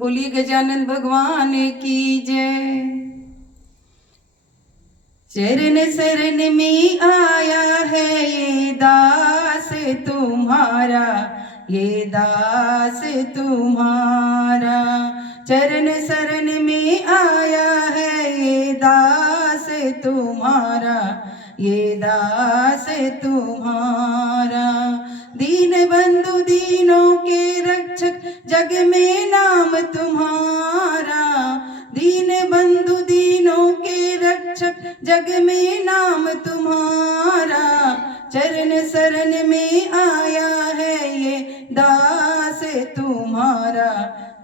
बोलिए गजानन भगवान की जय। चरण शरण में आया है ये दास तुम्हारा, ये दास तुम्हारा। चरण शरण में आया है ये दास तुम्हारा, ये दास तुम्हारा। दीन बंधु दीनों के रक्षक जग में नाम तुम्हारा, दीन बंधु दीनों के रक्षक जग में नाम तुम्हारा। चरण शरण में आया है ये दास तुम्हारा,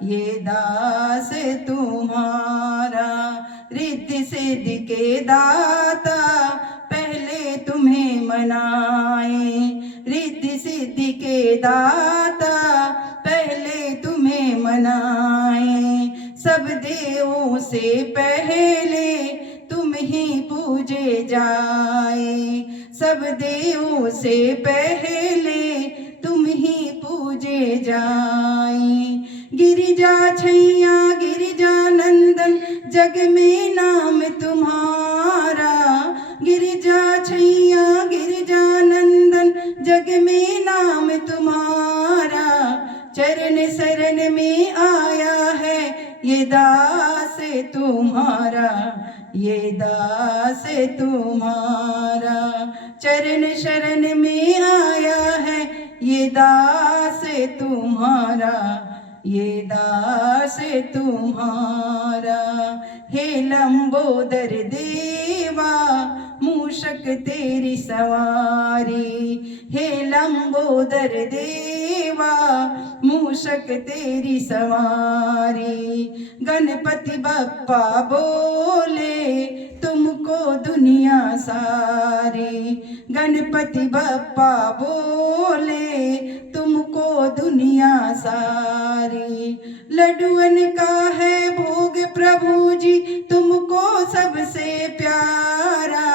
ये दास तुम्हारा। रिद्धि सिद्धि के दाता पहले तुम्हें मनाए, रिद्धि सिद्धि के दाता पहले तुम्हें मनाए। सब देवों से पहले तुम ही पूजे जाए, सब देवों से पहले तुम ही पूजे जाए। गिरिजा छैया गिरिजा नंदन जग में नाम तुम्हारा, गिरिजा छैया गिरिजा नंदन जग में नाम तुम्हारा। चरण शरण में आया है ये दास तुम्हारा, ये दास तुम्हारा। चरण शरण में आया है ये दास तुम्हारा, ये दास तुम्हारा। हे लंबोदर देवा मूषक तेरी सवारी, हे लंबोदर देवा मूषक तेरी सवारी। गणपति बप्पा बोले तुमको दुनिया सारी, गणपति बप्पा बोले तुमको दुनिया सारी। लड्डुअन का है भोग प्रभु जी तुमको सबसे प्यारा,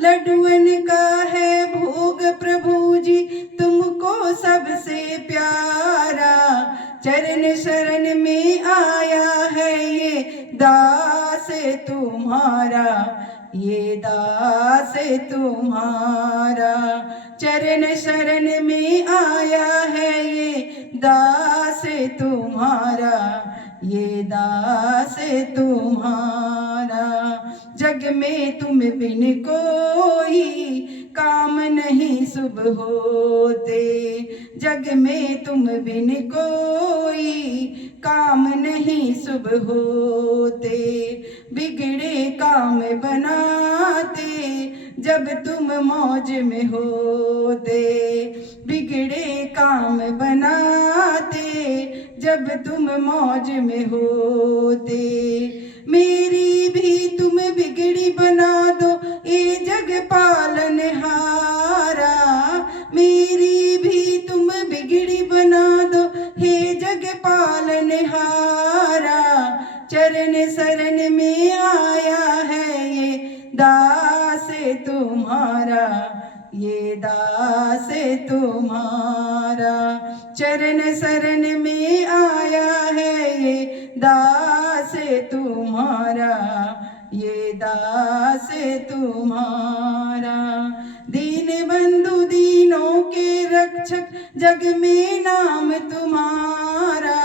लड्डुअन का है भोग प्रभु जी तुमको सबसे प्यारा। चरण शरण में आया है ये दास तुम्हारा, ये दास तुम्हारा। चरण शरण में आया है ये दास तुम्हारा, ये दास तुम्हारा। जग में तुम बिन कोई काम नहीं शुभ होते, जग में तुम बिन कोई काम नहीं शुभ होते। बिगड़े काम बनाते जब तुम मौज में होते, बिगड़े काम बनाते जब तुम मौज में होते। मेरी भी तुम बिगड़ी बना दो ये जग पालन हारा, मेरी भी तुम बिगड़ी बना दो हे जग पालन हारा। चरण शरण में आया है ये दास तुम्हारा, ये दास तुम्हारा। चरण शरण में आया है ये दास तुम्हारा, ये दास तुम्हारा। दीन बंधु दीनों के रक्षक जग में नाम तुम्हारा,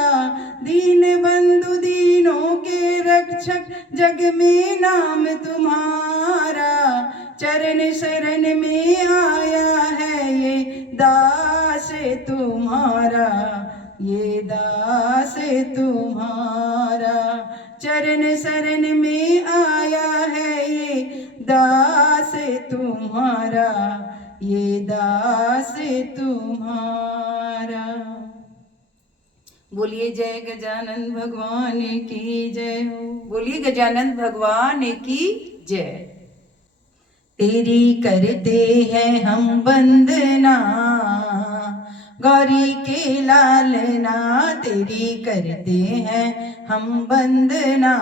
दीन बंधु दीनों के रक्षक जग में नाम तुम्हारा। चरण शरण में आया है ये दास तुम्हारा, ये दास तुम्हारा। चरण शरण में आया है ये दास तुम्हारा, ये दास तुम्हारा। बोलिए जय गजानन भगवान की जय हो, बोलिए गजानन भगवान की जय। तेरी करते हैं हम वंदना गौरी के लालना, तेरी करते हैं हम वंदना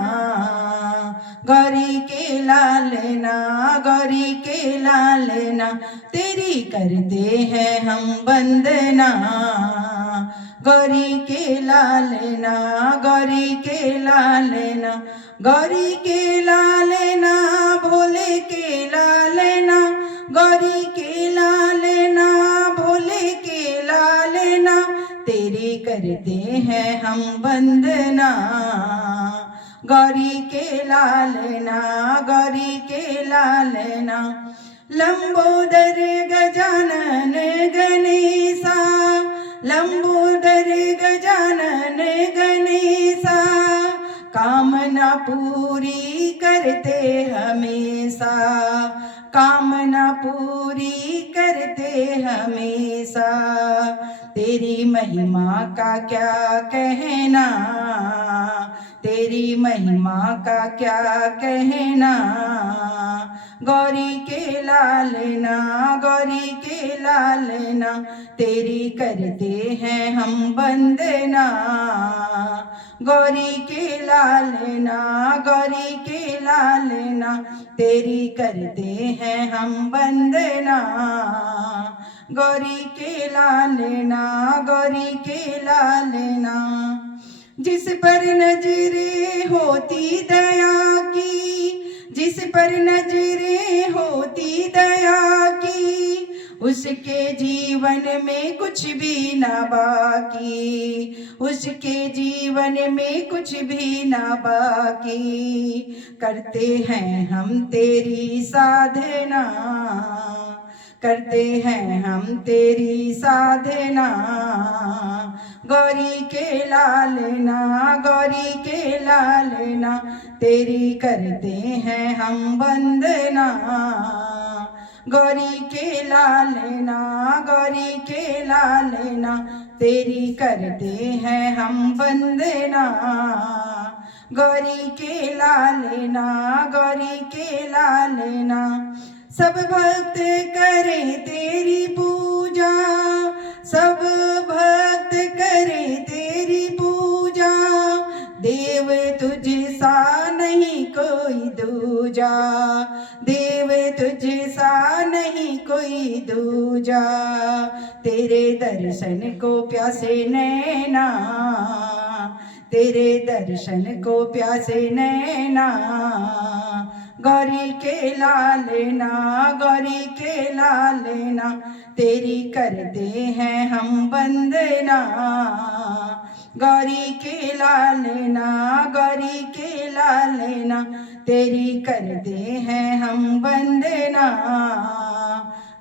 गौरी के लालना, गौरी के लालना। तेरी करते हैं हम वंदना गौरी के लालना, गौरी के लालना, गौरी के लालना, भोले के लालना, गौरी के लालना, भोले के लालना, तेरी करते हैं हम वंदना। गौरी के लालना, गौरी के लालना, लंबोदर गजानन गणेशा, लंबोदर गजानन गणेशा, कामना पूरी करते हमेशा, कामना पूरी करते हमेशा। तेरी महिमा का क्या कहना, तेरी महिमा का क्या कहना। गौरी के लालना, गौरी के लालना, तेरी करते हैं हम वंदना। गौरी के लालना, गौरी के लालना, तेरी करते हैं हम वंदना। गौरी के लालना, गौरी के लालना, जिस पर नजरे होती दया की, जिस पर नजरे होती दया की, उसके जीवन में कुछ भी ना बाकी, उसके जीवन में कुछ भी ना बाकी। करते हैं हम तेरी साधना, करते हैं हम तेरी साधना। गौरी के लालना, गौरी के लालना, तेरी करते हैं हम वंदना। गौरी के लालना, गौरी के लालना, तेरी करते हैं हम वंदना। गौरी के लालना, गौरी के लालना, सब भक्त करें तेरी पूजा, सब भक्त करें तेरी पूजा। देव तुझ सा नहीं कोई दूजा, देव तुझ सा नहीं कोई दूजा। तेरे दर्शन को प्यासे नैना, तेरे दर्शन को प्यासे नैना। गौरी के लालना, गौरी के लालना, तेरी करते हैं हम वंदना। गौरी के लालना, गौरी के लालना, तेरी करते हैं हम वंदना।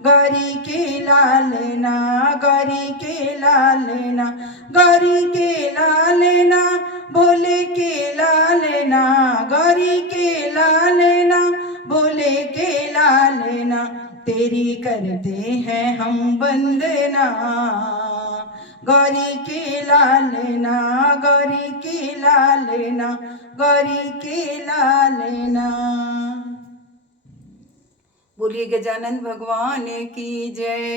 गौरी के लालना, गौरी के लालना, गौरी के लालना, भोले के लालना, गौरी के लालना, भोले के लालना, तेरी करते हैं हम वंदना। गौरी के लालना, गौरी के लालना, गौरी के लालना। बोलिए गजानन भगवान की जय।